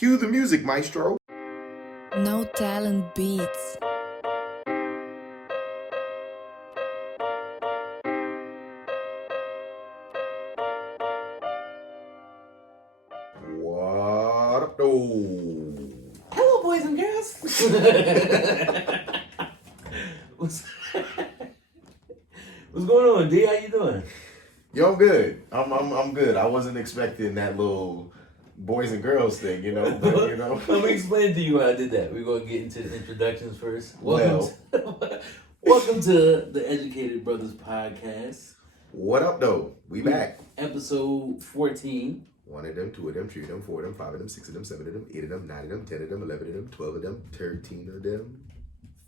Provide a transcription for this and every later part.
Cue the music, maestro. No Talent Beats. What up, though? Hello, boys and girls. what's, what's going on, D? How you doing? Yo, I'm good. I'm good. I wasn't expecting that little boys and girls thing, you know. But, you know. Let me explain to you how I did that. We're gonna get into the introductions first. Well. Welcome to the Educated Brothers Podcast. What up, though? We back. Episode 14. 1 of them, 2 of them, 3 of them, 4 of them, 5 of them, 6 of them, 7 of them, 8 of them, 9 of them, 10 of them, 11 of them, 12 of them, 13 of them,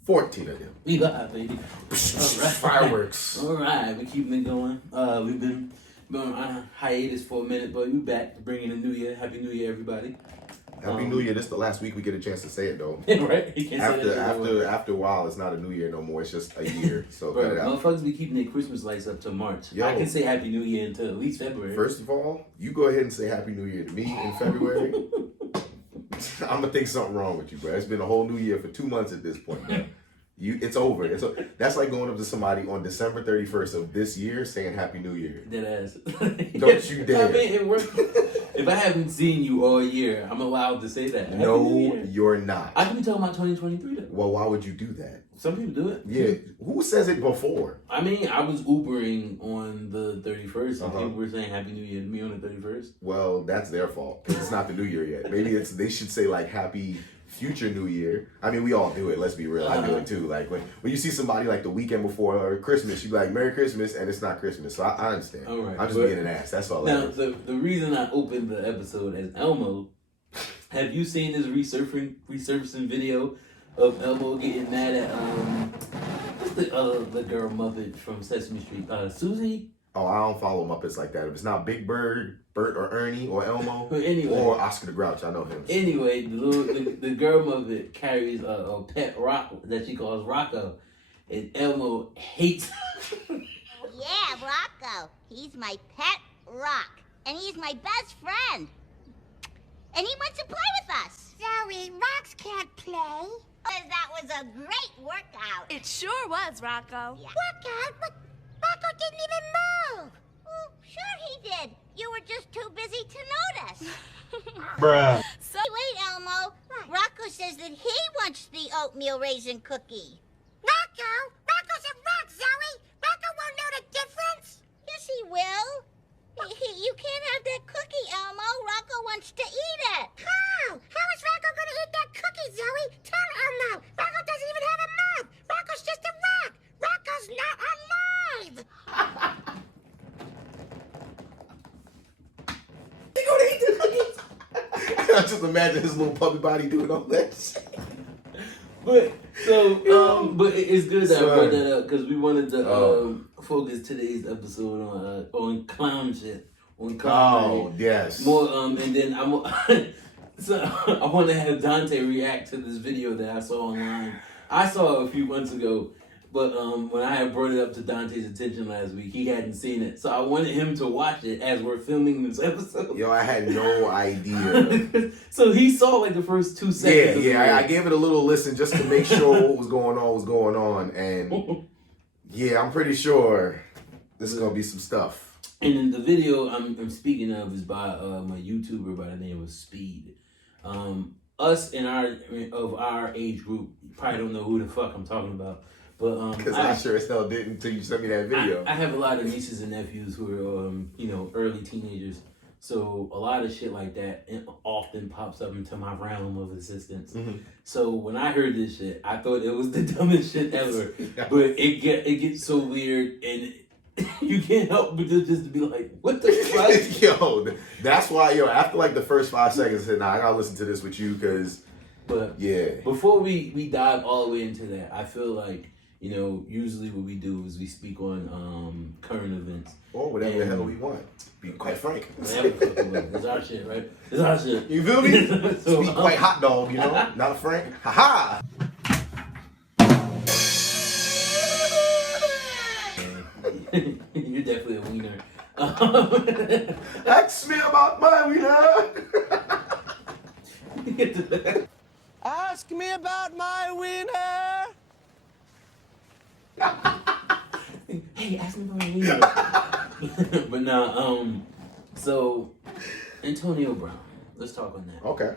14 of them. We live, baby. All right. Fireworks. All right, we're keeping it going. We've been on hiatus for a minute, but we're back to bring in a new year. Happy New Year, everybody. Happy New Year. This is the last week we get a chance to say it, though. Right? You can't say that After a while, it's not a New Year no more. It's just a year. So Bro, cut it out. motherfuckers be keeping their Christmas lights up till March. Yo. I can say Happy New Year until at least February. First of all, you go ahead and say Happy New Year to me in February. I'm gonna think something wrong with you, bro. It's been a whole new year for 2 months at this point, bro. It's over. That's like going up to somebody on December 31st of this year saying Happy New Year. Dead ass. Don't you dare. I mean, it works. If I haven't seen you all year, I'm allowed to say that. Happy New No, Year. you're not. I can be talking about 2023 though. Well, why would you do that? Some people do it. Yeah. Who says it before? I mean, I was Ubering on the 31st, and Uh-huh. people were saying Happy New Year to me on the 31st. Well, that's their fault because it's not the New Year yet. Maybe they should say like Happy Future New Year. I mean, we all do it. Let's be real. I do it too. Like when you see somebody like the weekend before Christmas, you be like Merry Christmas, and it's not Christmas. So I understand. All right, I'm just being an ass. That's all. Now, That is. the reason I opened the episode as Elmo, have you seen this resurfacing video of Elmo getting mad at what's the girl Muppet from Sesame Street, Susie? Oh, I don't follow Muppets like that. If it's not Big Bird, Bert or Ernie or Elmo, But anyway, or Oscar the Grouch, I know him. Anyway, the girl Muppet carries a pet rock that she calls Rocco, and Elmo hates. Yeah, Rocco. He's my pet rock. And he's my best friend. And he wants to play with us. Zoe, rocks can't play. That was a great workout. It sure was, Rocco. Yeah. Workout? But Rocco didn't even move. Oh, sure he did. You were just too busy to notice. Bruh. So wait, Elmo. Rocco says that he wants the oatmeal raisin cookie. Rocco? Rocco's a rock, Zoe. Rocco won't know the difference. Yes, he will. You can't have that cookie, Elmo. Rocco wants to eat it. How? How is Rocco going to eat that cookie, Zoe? Tell Elmo. Rocco doesn't even have a mouth. Rocco's just a rock. Rocco's not alive. They gonna eat the cookies. I just imagine his little puppy body doing all that shit. But but it's good that I Sorry. brought that up because we wanted to focus today's episode on clown shit, on clown. Oh, yes. More and then so I want to have Dante react to this video that I saw online. I saw it a few months ago, but when I had brought it up to Dante's attention last week, he hadn't seen it, so I wanted him to watch it as we're filming this episode. Yo, I had no idea. So he saw like the first 2 seconds. Yeah. I gave it a little listen just to make sure what was going on, and yeah, I'm pretty sure this is gonna be some stuff. And then the video I'm speaking of is by a YouTuber by the name of Speed. Us in our age group probably don't know who the fuck I'm talking about, but Because I sure as hell didn't until you sent me that video. I have a lot of nieces and nephews who are early teenagers, so a lot of shit like that often pops up into my realm of existence. Mm-hmm. So when I heard this shit, I thought it was the dumbest shit ever, but it gets so weird and. You can't help but just to be like, what the fuck? Yo, that's why, after like the first 5 seconds, I said, nah, I gotta listen to this with you, because, But yeah. before we dive all the way into that, I feel like, usually what we do is we speak on current events. Or whatever the hell we want. Be quite frank. Whatever fucking way. It's our shit, right? It's our shit. You feel me? So, Speak quite hot dog, not frank. Ha-ha! You're definitely a wiener. Ask me about my wiener. Ask me about my wiener. Hey, ask me about my wiener. But nah, so Antonio Brown. Let's talk on that. Okay.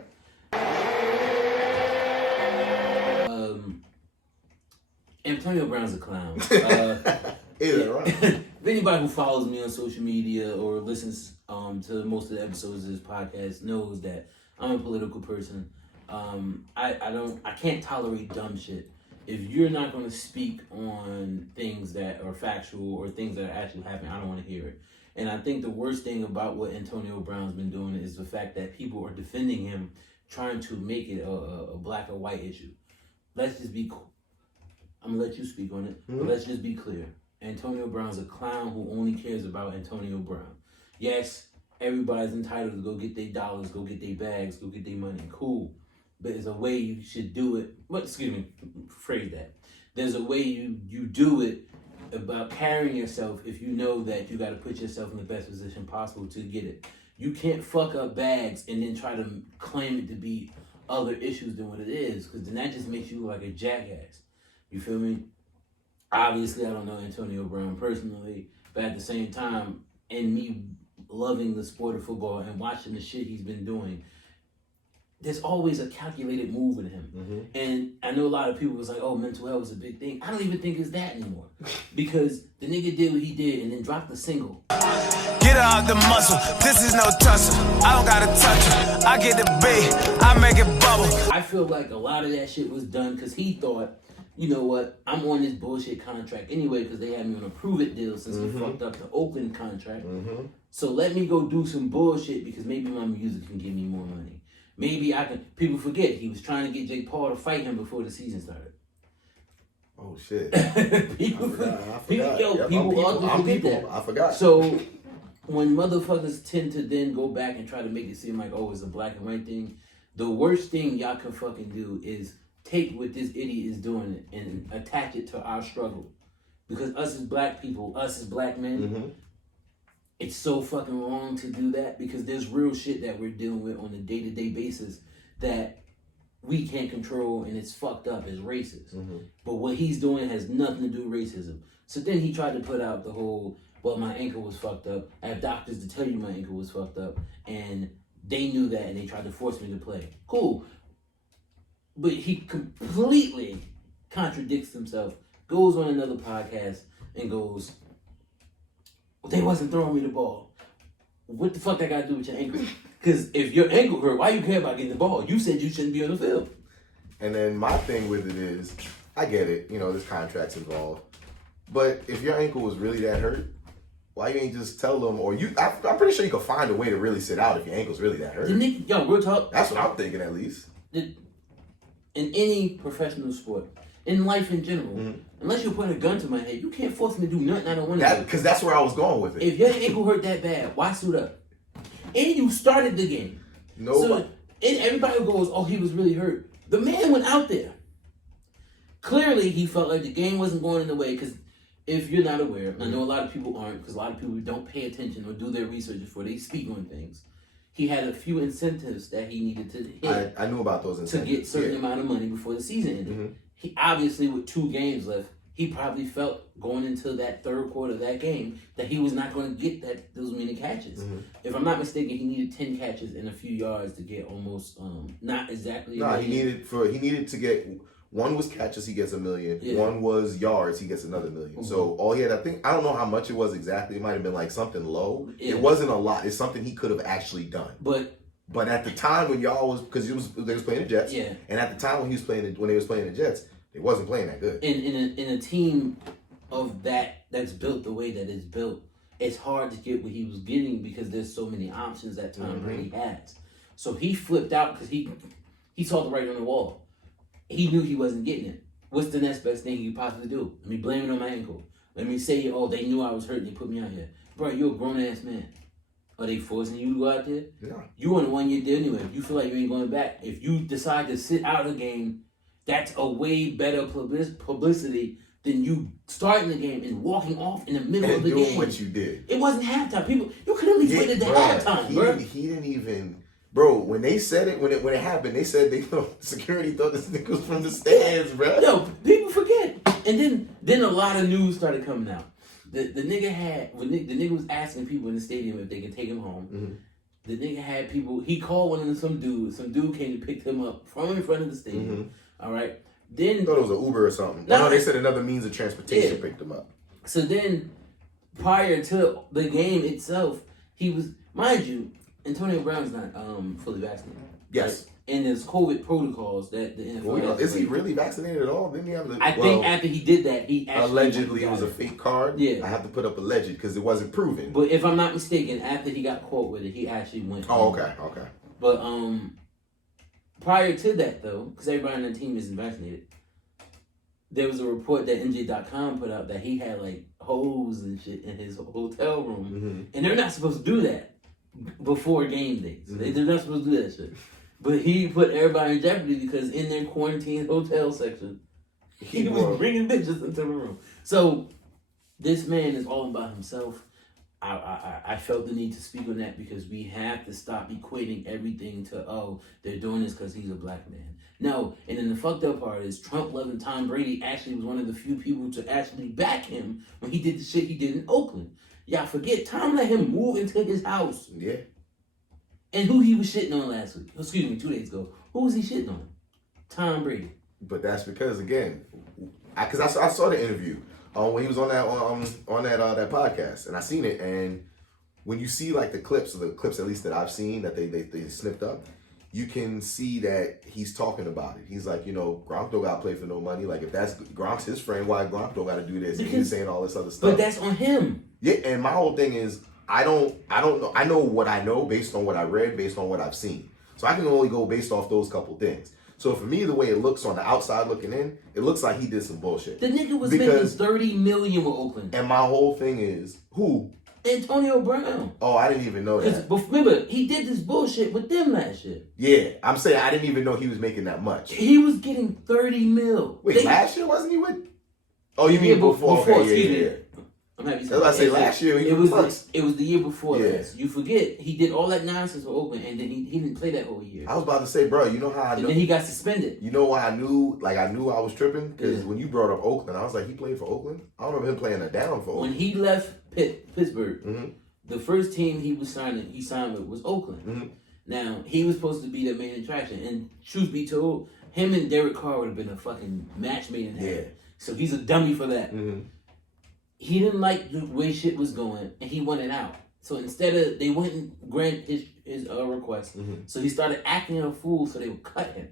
Antonio Brown's a clown. Is that right? If anybody who follows me on social media or listens to most of the episodes of this podcast knows that I'm a political person. I can't tolerate dumb shit. If you're not going to speak on things that are factual or things that are actually happening, I don't want to hear it. And I think the worst thing about what Antonio Brown's been doing is the fact that people are defending him, trying to make it a black or white issue. Let's just be cool. I'm going to let you speak on it, but let's just be clear. Antonio Brown's a clown who only cares about Antonio Brown. Yes, everybody's entitled to go get their dollars, go get their bags, go get their money. Cool. But there's a way you should do it. Phrase that. There's a way you do it about carrying yourself if you know that you got to put yourself in the best position possible to get it. You can't fuck up bags and then try to claim it to be other issues than what it is, because then that just makes you look like a jackass. You feel me? Obviously, I don't know Antonio Brown personally, but at the same time, and me loving the sport of football and watching the shit he's been doing, there's always a calculated move in him. And I know a lot of people was like, oh, mental health is a big thing. I don't even think it's that anymore. Because the nigga did what he did and then dropped the single. Get out the muscle. This is no tussle. I don't gotta touch it. I get the bait. I make it bubble. I feel like a lot of that shit was done because he thought, you know what, I'm on this bullshit contract anyway because they had me on a prove-it deal since he fucked up the Oakland contract. So let me go do some bullshit because maybe my music can give me more money. Maybe I can. People forget he was trying to get Jake Paul to fight him before the season started. Oh shit! People forget that. I forgot. So when motherfuckers tend to then go back and try to make it seem like, oh, it's a black and white thing, the worst thing y'all can fucking do is take what this idiot is doing and attach it to our struggle. Because us as black people, us as black men, it's so fucking wrong to do that because there's real shit that we're dealing with on a day-to-day basis that we can't control and it's fucked up as racist. But what he's doing has nothing to do with racism. So then he tried to put out the whole, well, my ankle was fucked up. I have doctors to tell you my ankle was fucked up. And they knew that and they tried to force me to play. Cool. But he completely contradicts himself, goes on another podcast and goes, they wasn't throwing me the ball. What the fuck that got to do with your ankle? Because if your ankle hurt, why you care about getting the ball? You said you shouldn't be on the field. And then my thing with it is, I get it, you know, there's contracts involved. But if your ankle was really that hurt, why you ain't just tell them, or I'm pretty sure you could find a way to really sit out if your ankle's really that hurt. Real talk. That's what I'm thinking at least. In any professional sport, in life in general, unless you put a gun to my head, you can't force me to do nothing I don't want to do. Because that's where I was going with it. If your ankle hurt that bad, why suit up? And you started the game. No. So, and everybody goes, oh, he was really hurt. The man went out there. Clearly, he felt like the game wasn't going in the way, because if you're not aware, I know a lot of people aren't, because a lot of people don't pay attention or do their research before they speak on things. He had a few incentives that he needed to hit. I knew about those incentives. To get certain amount of money before the season ended. He obviously, with 2 games left, he probably felt going into that third quarter of that game that he was not going to get those many catches. If I'm not mistaken, he needed 10 catches and a few yards to get almost not exactly. No, he needed to get, one was catches, he gets $1 million. Yeah. One was yards, he gets another $1 million. So all he had, I don't know how much it was exactly. It might have been like something low. Yeah. It wasn't a lot. It's something he could have actually done. But at the time when y'all was, because they was playing the Jets. Yeah. And at the time when they was playing the Jets, they wasn't playing that good. In a team of that's built the way that it's built, it's hard to get what he was getting because there's so many options that Tom Brady has. So he flipped out because he saw the writing on the wall. He knew he wasn't getting it. What's the next best thing you could possibly do? Let me blame it on my ankle. Let me say, oh, they knew I was hurt and they put me out here. Bro, you're a grown-ass man. Are they forcing you to go out there? Yeah. You on a 1-year deal anyway. If you feel like you ain't going back, if you decide to sit out of the game, that's a way better publicity than you starting the game and walking off in the middle of the game. Doing what you did. It wasn't halftime. You could at least waited to halftime, bro. He didn't even Bro, when they said it, when it happened, they said security thought this nigga was from the stands, bro. Yo, people forget. And then a lot of news started coming out. The nigga had the nigga was asking people in the stadium if they could take him home. Mm-hmm. The nigga had people. He called one of them, some dude. Some dude came to pick him up from in front of the stadium. All right. Then I thought it was an Uber or something. No, they said another means of transportation picked him up. So then, prior to the game itself, he was, mind you, Antonio Brown's not fully vaccinated. Yes. Right? And there's COVID protocols that the NFL is he really vaccinated at all? Didn't he have I think after he did that, he actually allegedly it was a fake card. Yeah. I have to put up alleged because it wasn't proven. But if I'm not mistaken, after he got caught with it, he actually went. Oh, okay. But prior to that though, because everybody on the team isn't vaccinated, there was a report that NJ.com put out that he had like holes and shit in his hotel room, and they're not supposed to do that before game days. They're not supposed to do that shit. But he put everybody in jeopardy because in their quarantine hotel section, he was bringing bitches into the room. So this man is all about himself. I felt the need to speak on that because we have to stop equating everything to, they're doing this because he's a black man. No, and then the fucked up part is Trump loving Tom Brady actually was one of the few people to actually back him when he did the shit he did in Oakland. Y'all forget, Tom let him move into his house. Yeah. And who he was shitting on last week? 2 days ago. Who was he shitting on? Tom Brady. But that's because again, I saw the interview when he was on that podcast, and I seen it. And when you see like the clips at least that I've seen that they snipped up, you can see that he's talking about it. He's like, Gronk don't got to play for no money. Like if that's Gronk's his friend, why Gronk don't got to do this? And he's saying all this other stuff. But that's on him. Yeah, and my whole thing is I don't know. I know what I know based on what I read, based on what I've seen. So I can only go based off those couple things. So for me, the way it looks on the outside looking in, it looks like he did some bullshit. The nigga was making $30 million with Oakland. And my whole thing is, who? Antonio Brown. Oh, I didn't even know that. Remember, he did this bullshit with them last year. Yeah, I'm saying I didn't even know he was making that much. He was getting $30 million. Wait, last year wasn't he with? Oh, you mean before? Excuse me. I'm happy. That's what I say. Last year it was the year before last. You forget he did all that nonsense for Oakland, and then he didn't play that whole year. I was about to say, bro, you know how I know? And then he got suspended. You know why I knew? Like I knew I was tripping because when you brought up Oakland, I was like, he played for Oakland. I don't remember him playing a down for Oakland. When he left Pittsburgh, the first team he signed with was Oakland. Now he was supposed to be the main attraction, and truth be told, him and Derek Carr would have been a fucking match made in heaven. So he's a dummy for that. He didn't like the way shit was going, and he wanted out. So instead of, they wouldn't grant his request. So he started acting a fool, so they would cut him.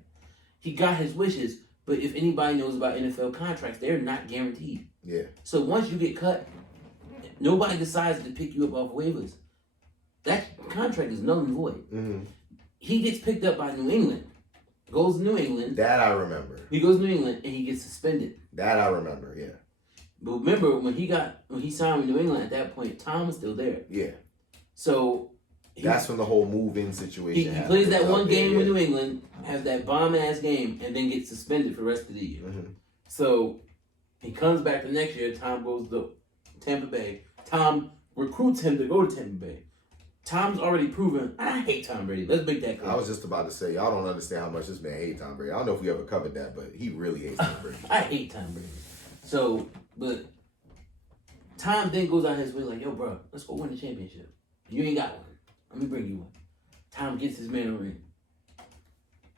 He got his wishes, but if anybody knows about NFL contracts, they're not guaranteed. Yeah. So once you get cut, nobody decides to pick you up off waivers. That contract is null and void. He gets picked up by New England, goes to New England. That I remember. He goes to New England, and he gets suspended. That I remember, yeah. But remember, when he signed with New England at that point, Tom was still there. Yeah. So that's when the whole move-in situation he plays that one game with New England, has that bomb-ass game, and then gets suspended for the rest of the year. So he comes back the next year. Tom goes to Tampa Bay. Tom recruits him to go to Tampa Bay. Tom's already proven, I hate Tom Brady. Let's make that clear. I was just about to say, y'all don't understand how much this man hates Tom Brady. I don't know if we ever covered that, but he really hates Tom Brady. I hate Tom Brady. So, but Tom then goes out his way like, yo, bro, let's go win the championship. You ain't got one. Let me bring you one. Tom gets his man a ring.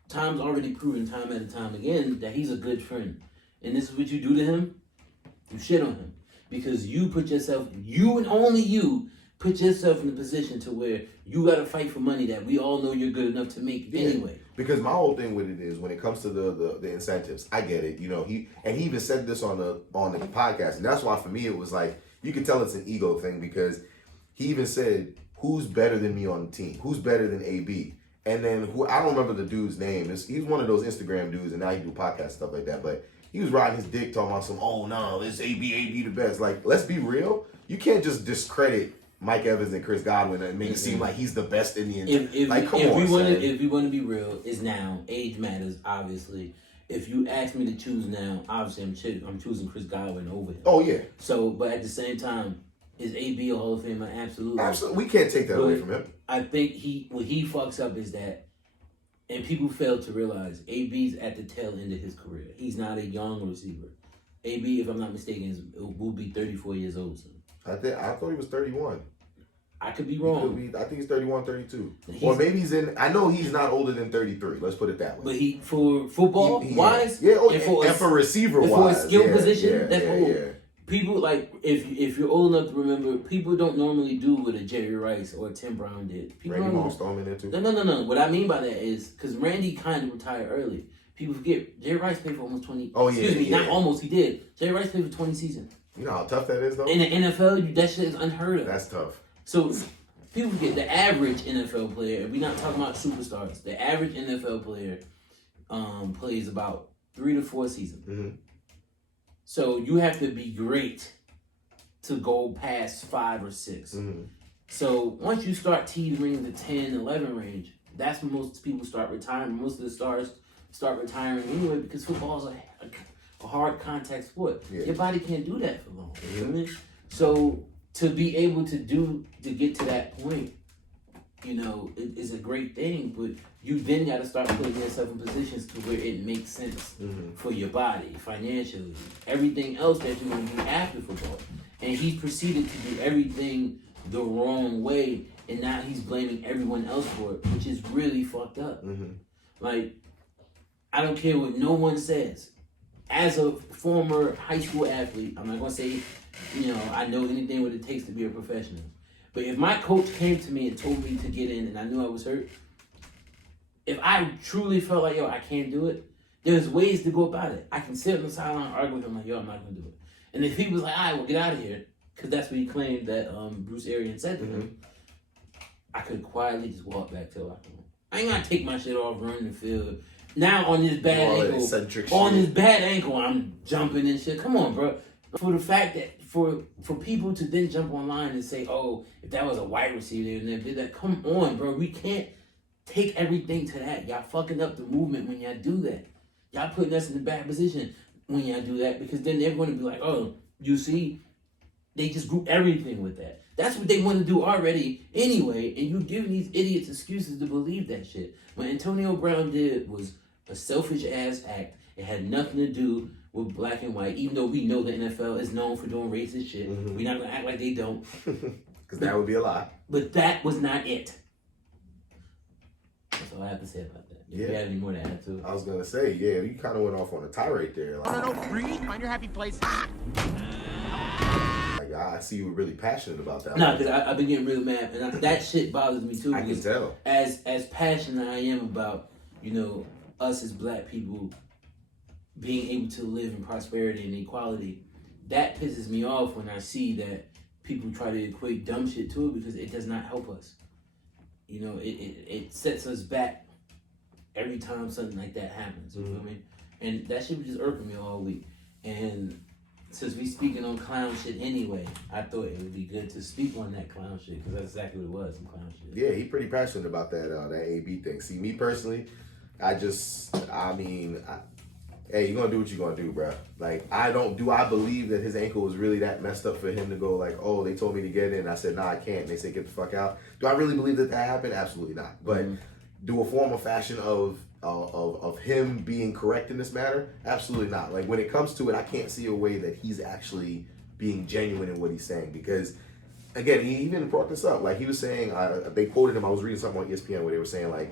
Tom's already proven time and time again that he's a good friend. And this is what you do to him? You shit on him. Because you put yourself, you and only you, put yourself in a position to where you got to fight for money that we all know you're good enough to make anyway. Because my whole thing with it is when it comes to the incentives, I get it. He even said this on the podcast, and that's why for me it was like you can tell it's an ego thing because he even said, "Who's better than me on the team? Who's better than AB?" And then I don't remember the dude's name. He's one of those Instagram dudes, and now he do podcast stuff like that. But he was riding his dick talking about it's AB the best. Like, let's be real. You can't just discredit Mike Evans and Chris Godwin and make it seem like he's the best in the NBA. If we want to be real, is now age matters. Obviously, if you ask me to choose now, obviously I'm choosing Chris Godwin over him. Oh yeah. So, but at the same time, Is AB a Hall of Famer? Absolutely. Absolutely, we can't take that away from him. I think what he fucks up is that, and people fail to realize, AB's at the tail end of his career. He's not a young receiver. AB, if I'm not mistaken, will be 34 years old soon. I thought he was 31. I could be wrong. I think he's 31, 32. Or maybe he's in. I know he's not older than 33. Let's put it that way. But he, for football wise, yeah, and for receiver wise, for a skill position, yeah. People, like, if you're old enough to remember, people don't normally do what a Jerry Rice or a Tim Brown did. People Randy Moss throw him in there too. No. What I mean by that is, because Randy kind of retired early. People forget, Jerry Rice played for almost 20. Oh, yeah. Excuse me, not almost, he did. Jerry Rice played for 20 seasons. You know how tough that is, though? In the NFL, that shit is unheard of. That's tough. So, people forget the average NFL player, we're not talking about superstars, the average NFL player plays about 3 to 4 seasons. Mm-hmm. So you have to be great to go past 5 or 6. Mm-hmm. So once you start teetering the 10, 11 range, that's when most people start retiring. Most of the stars start retiring anyway because football is a hard contact sport. Yeah. Your body can't do that for long. Mm-hmm. You know what I mean? So to be able to get to that point, you know, it is a great thing, but you then got to start putting yourself in positions to where it makes sense for your body, financially, everything else that you're going to do after football. And he's proceeded to do everything the wrong way, and now he's blaming everyone else for it, which is really fucked up. Mm-hmm. Like, I don't care what no one says. As a former high school athlete, I'm not going to say, you know, I know anything what it takes to be a professional. But if my coach came to me and told me to get in and I knew I was hurt, if I truly felt like, yo, I can't do it, there's ways to go about it. I can sit on the sideline and argue with him like, yo, I'm not going to do it. And if he was like, all right, well, get out of here, because that's what he claimed that Bruce Arians said to him, I could quietly just walk back to the locker room. I ain't got to take my shit off, run the field. Now on this bad ankle, I'm jumping and shit. Come on, bro. For the fact that for people to then jump online and say, oh, if that was a wide receiver and they did that, come on, bro. We can't take everything to that. Y'all fucking up the movement when y'all do that. Y'all putting us in a bad position when y'all do that, because then they're going to be like, oh, you see, they just group everything with that. That's what they want to do already anyway, and you giving these idiots excuses to believe that shit. What Antonio Brown did was a selfish-ass act. It had nothing to do with black and white, even though we know the NFL is known for doing racist shit. We're not going to act like they don't. Because that would be a lie. But that was not it. That's all I have to say about that. If you have any more to add to it. I was going to say, yeah, you kind of went off on a tirade there. Like, Find your happy place. like, I see you were really passionate about that. No, because I've been getting real mad. And that shit bothers me too. I can tell. As passionate I am about, you know, us as black people being able to live in prosperity and equality, that pisses me off when I see that people try to equate dumb shit to it, because it does not help us. You know, it sets us back every time something like that happens. You feel me? And that shit was just irking me all week. And since we speaking on clown shit anyway, I thought it would be good to speak on that clown shit, because that's exactly what it was, some clown shit. Yeah, he pretty passionate about that AB thing. See, me personally, hey, you're going to do what you're going to do, bro. Like, I believe that his ankle was really that messed up for him to go like, oh, they told me to get in. I said, nah, I can't. And they said, get the fuck out. Do I really believe that happened? Absolutely not. But do a form or fashion of him being correct in this matter? Absolutely not. Like, when it comes to it, I can't see a way that he's actually being genuine in what he's saying. Because, again, he even brought this up. Like, he was saying, they quoted him, I was reading something on ESPN where they were saying, like,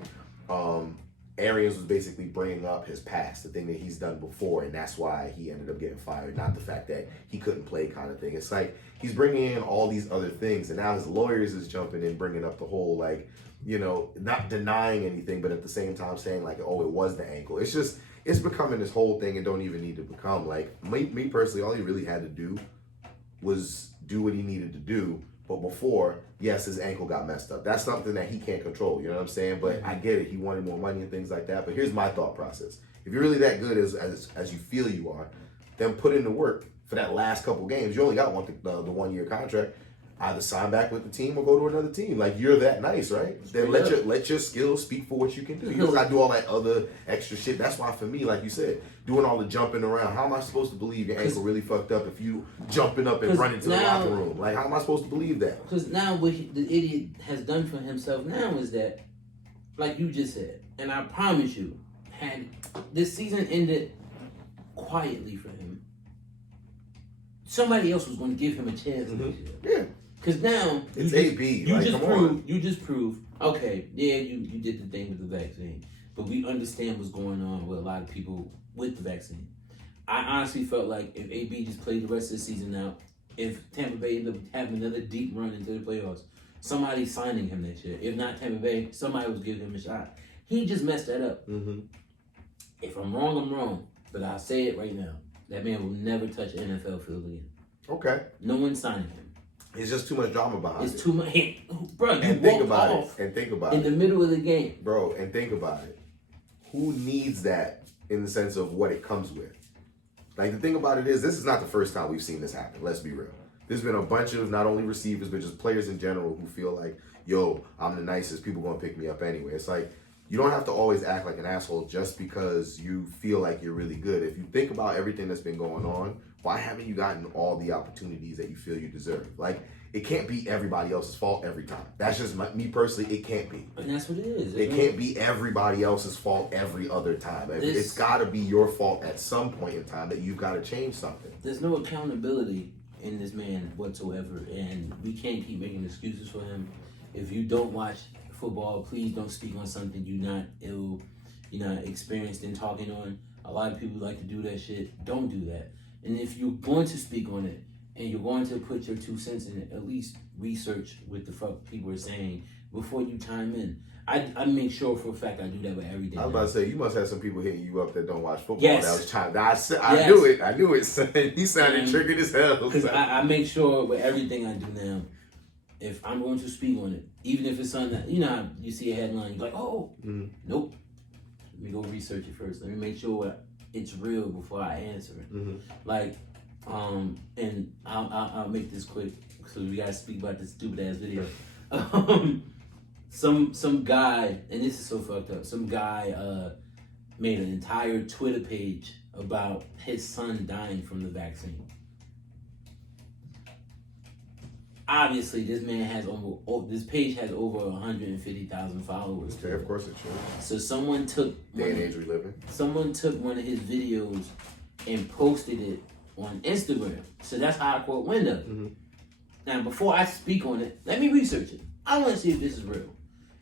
Arians was basically bringing up his past, the thing that he's done before, and that's why he ended up getting fired, not the fact that he couldn't play kind of thing. It's like he's bringing in all these other things, and now his lawyers is jumping in, bringing up the whole, like, you know, not denying anything, but at the same time saying, like, oh, it was the ankle. It's just, it's becoming this whole thing and don't even need to become. Like, me personally, all he really had to do was do what he needed to do. But before, yes, his ankle got messed up. That's something that he can't control, you know what I'm saying? But I get it. He wanted more money and things like that. But here's my thought process. If you're really that good as you feel you are, then put in the work for that last couple games. You only got the 1 year contract. either sign back with the team or go to another team. Like, you're that nice, right? Then let your skills speak for what you can do. You don't got to do all that other extra shit. That's why, for me, like you said, doing all the jumping around. How am I supposed to believe your ankle really fucked up if you jumping up and running to the locker room? Like, how am I supposed to believe that? Because now what the idiot has done for himself now is that, like you just said, and I promise you, had this season ended quietly for him, somebody else was going to give him a chance next year. Yeah. Because now it's AB. You just proved. Okay, yeah, you did the thing with the vaccine, but we understand what's going on with a lot of people with the vaccine. I honestly felt like if AB just played the rest of the season out, if Tampa Bay ended up having another deep run into the playoffs, somebody's signing him next year. If not Tampa Bay, somebody was giving him a shot. He just messed that up. Mm-hmm. If I'm wrong, I'm wrong. But I'll say it right now. That man will never touch an NFL field again. Okay. No one's signing him. It's just too much drama behind it. It's too much. Bro, And think about it. in the middle of the game. Bro, and think about it. Who needs that in the sense of what it comes with? Like, the thing about it is, this is not the first time we've seen this happen. Let's be real. There's been a bunch of not only receivers, but just players in general who feel like, yo, I'm the nicest. People going to pick me up anyway. It's like, you don't have to always act like an asshole just because you feel like you're really good. If you think about everything that's been going on, why haven't you gotten all the opportunities that you feel you deserve? Like, it can't be everybody else's fault every time. That's just me personally. It can't be. And that's what it is. It can't be everybody else's fault every other time. It's got to be your fault at some point in time that you've got to change something. There's no accountability in this man whatsoever, and we can't keep making excuses for him. If you don't watch football, please don't speak on something you're not experienced in talking on. A lot of people like to do that shit. Don't do that. And if you're going to speak on it and you're going to put your 2 cents in it, at least research what the fuck people are saying before you chime in. I make sure for a fact I do that with everything. I was about to say, you must have some people hitting you up that don't watch football. Yes. That was trying. I knew it, son. He sounded triggered as hell. Because I make sure with everything I do now, if I'm going to speak on it, even if it's something that, how you see a headline, you're like, nope. Let me go research it first. Let me make sure it's real before I answer it. Mm-hmm. Like, and I'll make this quick because we gotta speak about this stupid ass video. Some guy, and this is so fucked up. Some guy made an entire Twitter page about his son dying from the vaccine. Obviously, this man has this page has over 150,000 followers. Okay, of course it should. So someone took Day and age we live in. Someone took one of his videos and posted it on Instagram. So that's how I quote window. Mm-hmm. Now, before I speak on it, let me research it. I want to see if this is real.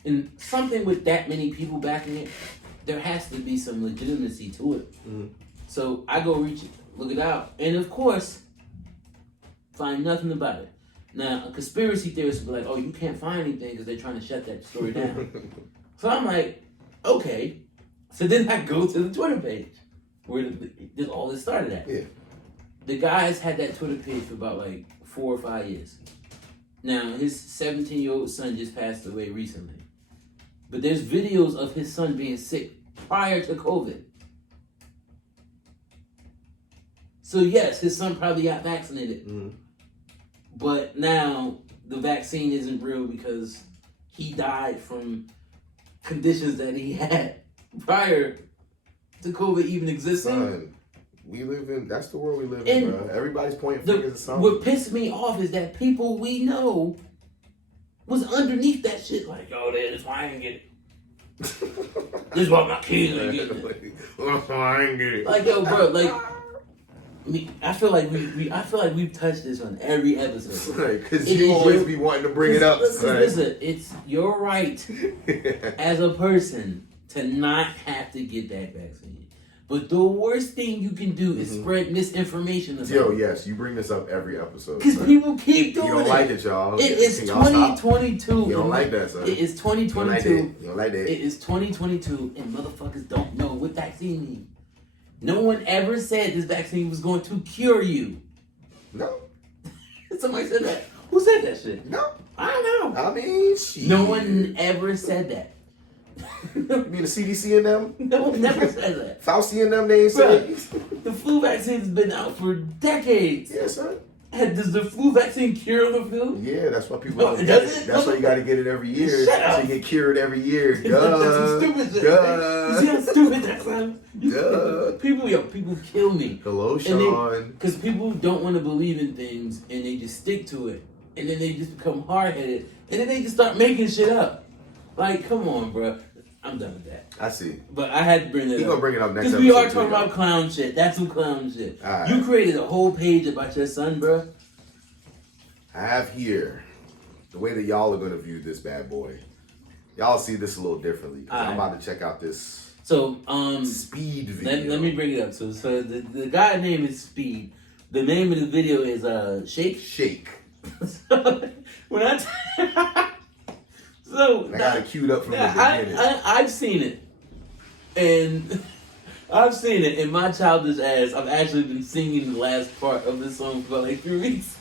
And something with that many people backing it, there has to be some legitimacy to it. Mm-hmm. So I go look it out, and of course, find nothing about it. Now, a conspiracy theorist will be like, oh, you can't find anything because they're trying to shut that story down. So I'm like, okay. So then I go to the Twitter page where all this started at. Yeah. The guy's had that Twitter page for about 4 or 5 years. Now, his 17-year-old son just passed away recently. But there's videos of his son being sick prior to COVID. So yes, his son probably got vaccinated. Mm-hmm. But now the vaccine isn't real because he died from conditions that he had prior to COVID even existing. Son, that's the world we live in, bro. Everybody's pointing fingers at something. What pissed me off is that people we know was underneath that shit like, yo, that's why I ain't get it. This is why my kids ain't getting it. I ain't get it. Like, yo, bro, I feel like we've touched this on every episode. Because you always be wanting to bring it up. Listen, it's your right as a person to not have to get that vaccine. But the worst thing you can do is spread misinformation about it. Yes, you bring this up every episode. Because people keep doing it. You don't like it, y'all. It is 2022. You don't like that, son. It is 2022. You don't like that. It is 2022, and motherfuckers don't know what vaccine means. No one ever said this vaccine was going to cure you. No. Somebody said that. Who said that shit? No. I don't know. I mean, shit. No one ever said that. You mean the CDC and them? No one never said that. Fauci and them, they ain't said it. The flu vaccine's been out for decades. Yeah, son. Does the flu vaccine cure the flu? Yeah, that's why people. No, don't does get it? That's why you got to get it every year. Shut up. So you get cured every year. That's Duh. some stupid shit. Duh. You see how stupid that sounds? Duh. People kill me. Hello, Shawn. Because people don't want to believe in things and they just stick to it. And then they just become hard-headed. And then they just start making shit up. Like, come on, bro. I'm done with that. I see. But I had to bring it up. You're going to bring it up next Because episode. we are too, talking though. about clown shit. That's some clown shit. All right. You created a whole page about your son, bro. I have here the way that y'all are going to view this bad boy. Y'all see this a little differently. Because I'm about to check out this So, Speed video. let me bring it up. So the guy name is Speed. The name of the video is Shake. Shake. So, when I I got it queued up from the beginning. I've seen it, and I've seen it in my childish ass. I've actually been singing the last part of this song for like 3 weeks,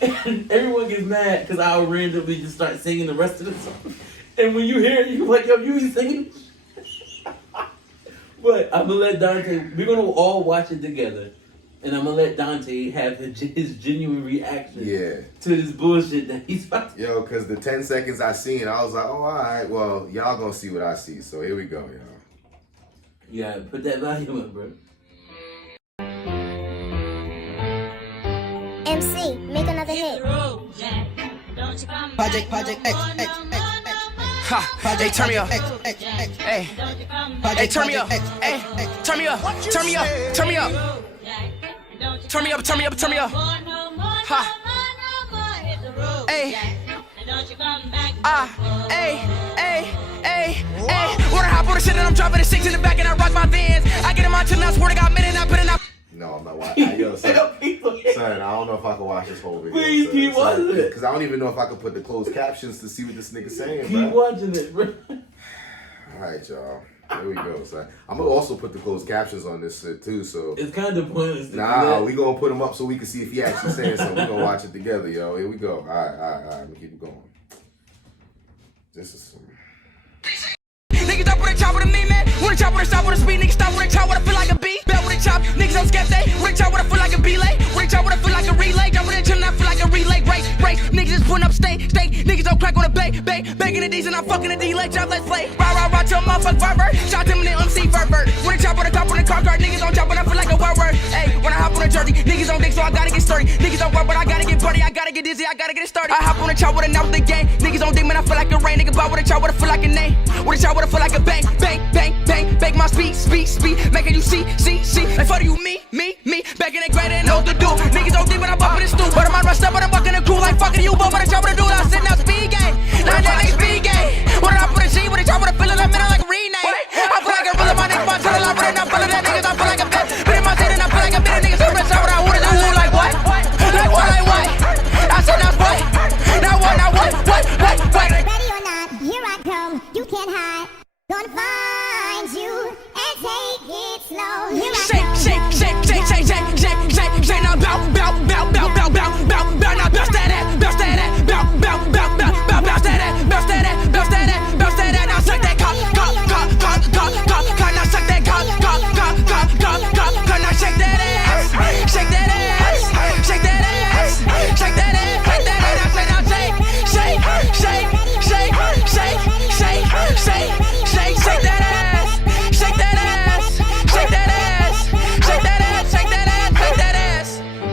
and everyone gets mad because I'll randomly just start singing the rest of the song. And when you hear it, you're like, "Yo, you be singing?" But I'm gonna let Dante. We're gonna all watch it together. And I'm gonna let Dante have his genuine reaction to this bullshit that he's about to. Yo, because the 10 seconds I seen, I was like, oh, all right, well, y'all gonna see what I see. So here we go, y'all. Yeah, put that volume up, bro. MC, make another hit. Project X. Ha, hey, turn me up. Hey, hey, turn me up. Hey, turn me up. Turn me up. Turn me up. Turn me up, turn me up, turn me up. Ha. Hey. Hey, hey, hey, hey. Wanna hop on the shit and I'm dropping the 6 in the back and I rock my Vans. I get in my 10 I swear to God, minute I put it out. No, I'm not watching. Yo, son, I don't know if I can watch this whole video. Please keep watching it. Because I don't even know if I can put the closed captions to see what this nigga's saying, Keep bro. watching it, bro. All right, y'all. Here we go, son. I'm going to also put the closed captions on this shit, too, so. It's kind of pointless to do Nah, that. we going to put them up so we can see if he actually saying something. We're going to watch it together, yo. Here we go. All right. Let me keep it going. This is some... Niggas up with a chop with a me, man. With a chop with a stop with a speed. Niggas stop with a chop with a feel like a B. Bell with a chop. Niggas don't skip they. With a chop with a feel like a B-lay. With a chop with a feel like a relay. Jump with a chin, I feel like a relay. Race. Niggas just putting up steak. Niggas don't crack on a bake. Baking the D's and I'm fucking the D. Like job, let's play. Rah, till a motherfucker pervert. Shot them in the MC pervert. With a chop with a top on the car cart. Niggas don't chop when I feel like a word. Hey, when I hop on a jersey. Niggas don't dick, so I gotta get sturdy. Niggas don't work, but I gotta get buddy. I gotta get dizzy, I gotta get it started. I hop on a chop with a now with the gang. Niggas don't dig, man, I feel like a rain. Nigga bow with a chop with a feel like a name. With a chop with a feel like a bang. Bang my speed, making you see. Like for you, me. Back in the grade and know what to do. Niggas don't think when I bump in the stool, but I'm on my stuff, but I'm bucking the crew like fucking you. But when I chop with a dude, I'm sitting out speed game. Now that ain't speed game. When I put a G, when I chop with a feeling, I'm in like a rename. I feel like a real my niggas, my channel, I'm running, I'm feeling that niggas, I feel like a bitch. Been in my city, and I feel like a bitch. Niggas, I'm rich, I'm what I do, like what? Like what? I said now what? Now what? Ready or not, here I come. You can't hide. Gonna find you and take it slow. Here I come. Shake now, bow, now bounce that ass, bounce that ass, bounce that ass, now suck that cock, now suck that cock, now shake that ass, shake that ass, shake that ass, shake that ass, shake that ass, now shake that ass, shake that ass, shake that ass, shake that ass, shake that ass, shake that ass.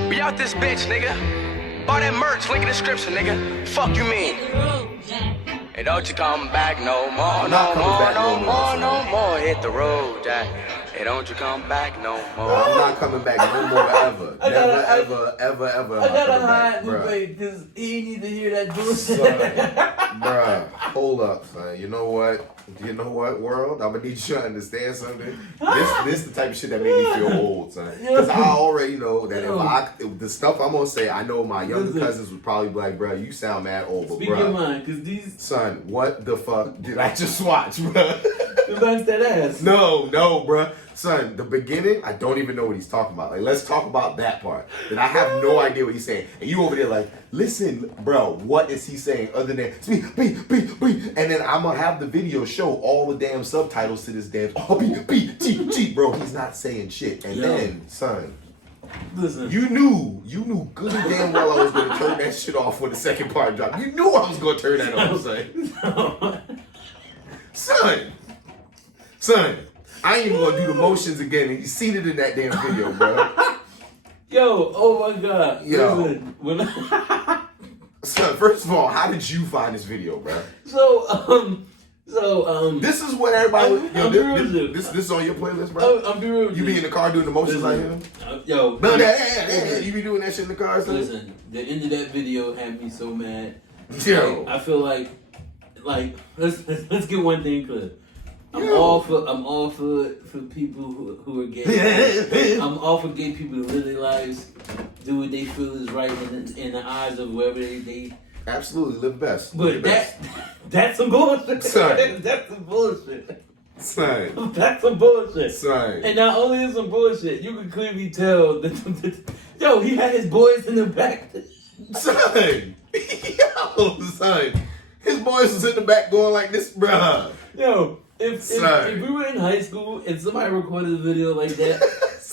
We out this bitch, nigga. All that merch, link in the description, nigga. Fuck you mean? Hey, don't you come back no more, no more. Hit the road, Jack. Hey, don't you come back no more. I'm not coming back no more ever. Never, ever. I gotta hide the bait because he need to hear that bullshit. Bruh, hold up, son. You know what? World? I'm gonna need you to understand something. This the type of shit that made me feel old, son. Because I already know that if the stuff I'm gonna say, I know my younger cousins would probably be like, bruh, you sound mad old, but Speak your mind, because these... Son, what the fuck did I just watch, bruh? Bounce that ass. No, bruh. Son, the beginning, I don't even know what he's talking about. Like, let's talk about that part. That I have no idea what he's saying. And you over there like, listen, bro, what is he saying other than B. And then I'm gonna have the video show all the damn subtitles to this damn B, T, G. Bro, he's not saying shit. And then, son, Listen. You knew good and damn well I was gonna turn that shit off when the second part dropped. You knew I was gonna turn that on, son. I ain't even gonna do the motions again, and you seen it in that damn video, bro. Yo, oh my god. Yo. Listen, when Son, first of all, how did you find this video, bro? This is what everybody. This is on your playlist, bro. I'm be real. You be in the car doing the motions like him? Yo, you be doing that shit in the car, son? listen. The end of that video had me so mad. Yo. I feel like let's get one thing clear. I'm all for people who are gay. I'm all for gay people to live their lives, do what they feel is right in the eyes of whoever they Absolutely, live best. But that's some bullshit. Son. That's some bullshit. Son. That's some bullshit. Son. And not only is some bullshit, you can clearly tell that yo, he had his boys in the back. Son. Yo, son. His boys was in the back going like this, bruh. Yo, if we were in high school and somebody recorded a video like that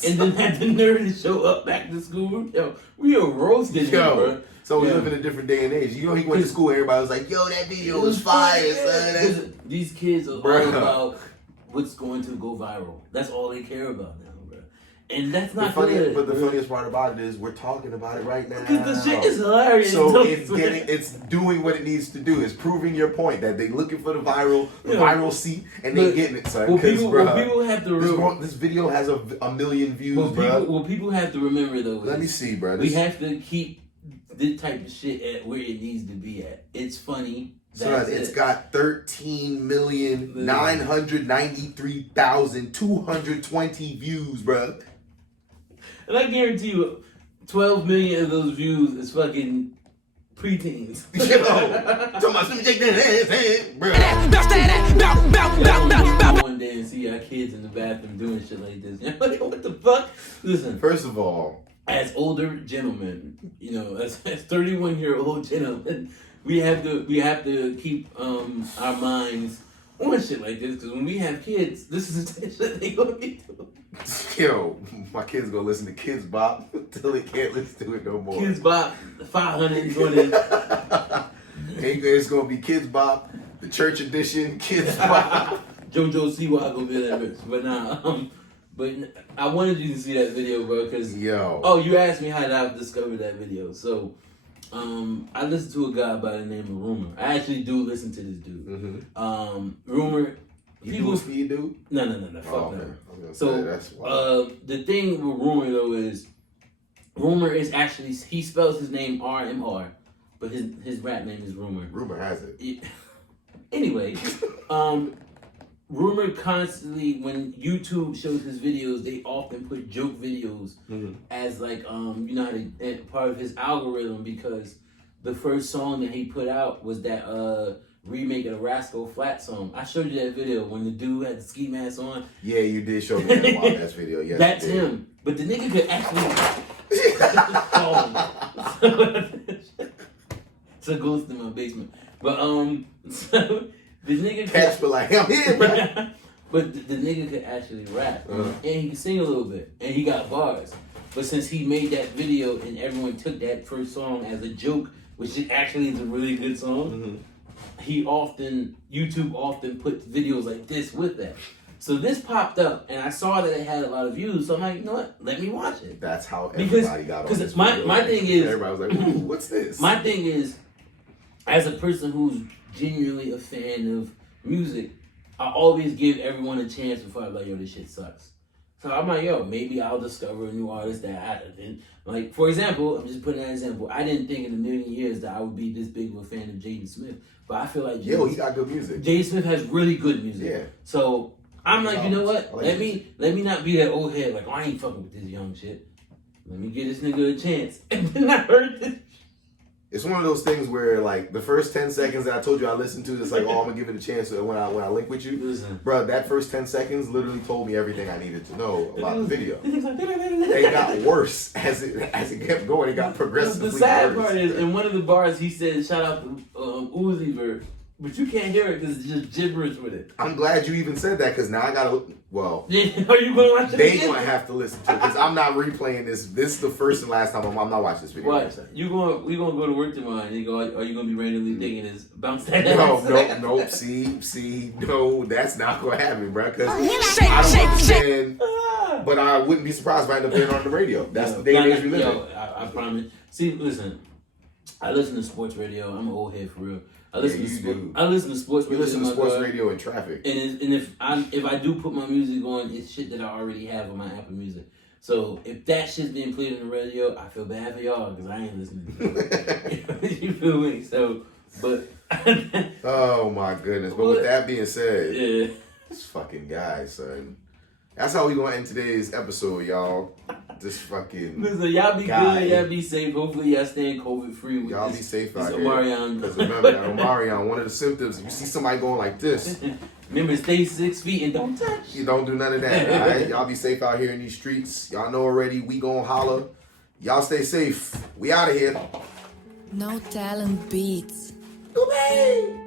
and then had the nerve to show up back to school, yo, we are roasting him, bro. So we live in a different day and age. You know, he went to school, everybody was like, yo, that video was fire, son. These kids are all about what's going to go viral. That's all they care about now, bro. And that's not good. But the funniest part about it is we're talking about it right now. Because the shit is hilarious. So it's doing what it needs to do. It's proving your point that they looking for the viral seat and they getting it, son. Because people have to this video has a million views, bro. What people have to remember though. Let me see, bro. We have to keep this type of shit at where it needs to be at. It's funny. Son, it's got 13,993,220 views, bro. And I guarantee you, 12 million of those views is fucking preteens. Yo, talking about let me take that ass, bro. One day and see our kids in the bathroom doing shit like this. What the fuck? Listen. First of all, as older gentlemen, you know, as 31-year-old gentlemen, we have to keep our minds on shit like this, because when we have kids, this is the shit they gonna be doing. Yo, my kids gonna listen to Kids Bop until they can't listen to it no more. Kids Bop 520. It's gonna be Kids Bop, the church edition, Kids Bop. JoJo Siwa gonna be that bitch, but nah. But I wanted you to see that video, bro, because you asked me how did I discover that video. So I listened to a guy by the name of Rumor. I actually do listen to this dude. Mm-hmm. Rumor. You do a speed dude? No. Fuck no. So that's wild. The thing with Rumor though is Rumor is actually, he spells his name RMR, but his rap name is Rumor. Rumor has it. Anyway, Rumor constantly, when YouTube shows his videos, they often put joke videos as like, you know, part of his algorithm, because the first song that he put out was that remake of the Rascal Flatts song. I showed you that video when the dude had the ski mask on. Yeah, you did show me that wild ass video. Yes, that's him. But the nigga could actually. It's a ghost in my basement. But so. The nigga Catch for like him here, bro. But the nigga could actually rap. And he could sing a little bit. And he got bars. But since he made that video and everyone took that first song as a joke, which actually is a really good song, YouTube often puts videos like this with that. So this popped up and I saw that it had a lot of views. So I'm like, you know what? Let me watch it. That's how everybody got on this video. My thing is, everybody was like, ooh, what's this? My thing is, as a person who's genuinely a fan of music, I always give everyone a chance before I'm like, yo, this shit sucks. So I'm like, yo, maybe I'll discover a new artist that I didn't. Like, for example, I'm just putting an example. I didn't think in a million years that I would be this big of a fan of Jaden Smith. But I feel like he got good music. Jaden Smith has really good music. Yeah. So I'm like, you know what? Let me not be that old head, like, oh, I ain't fucking with this young shit. Let me give this nigga a chance. And then I heard this. It's one of those things where, like, the first 10 seconds that I told you I listened to, it's like, oh, I'm gonna give it a chance when I link with you. Bro, that first 10 seconds literally told me everything I needed to know about the video. It got worse as it kept going. It got progressively worse. The sad part is, in one of the bars, he said, shout out to Uzi But you can't hear it because it's just gibberish with it. I'm glad you even said that because now I gotta. Well, Yeah, are you gonna watch it? they gonna have to listen to it because I'm not replaying this. This is the first and last time I'm not watching this video. What? We gonna go to work tomorrow and you go, are you gonna be randomly thinking this bounce that No, ass? nope. See, no, that's not gonna happen, bro. Because Shake, I don't shake, understand, but I wouldn't be surprised if I end up being on the radio. That's the day and age we live in. I promise. See, listen, I listen to sports radio. I'm an old head for real. I listen to sports radio. You listen to in my sports car. radio in traffic. And if I do put my music on, it's shit that I already have on my Apple Music. So if that shit's being played on the radio, I feel bad for y'all because I ain't listening to it. You feel me? So, but Oh my goodness! But with that being said, yeah, this fucking guy, son. That's how we gonna end today's episode, y'all. This fucking listen, y'all be guy. good, y'all be safe. Hopefully, y'all staying COVID free. Y'all be safe out here. Omarion. Because remember, that Omarion, one of the symptoms, you see somebody going like this, Remember, stay 6 feet and don't touch. you don't do none of that, all right? Y'all be safe out here in these streets. Y'all know already, we gon' holler. Y'all stay safe. We out of here. No Talent Beats. Go back.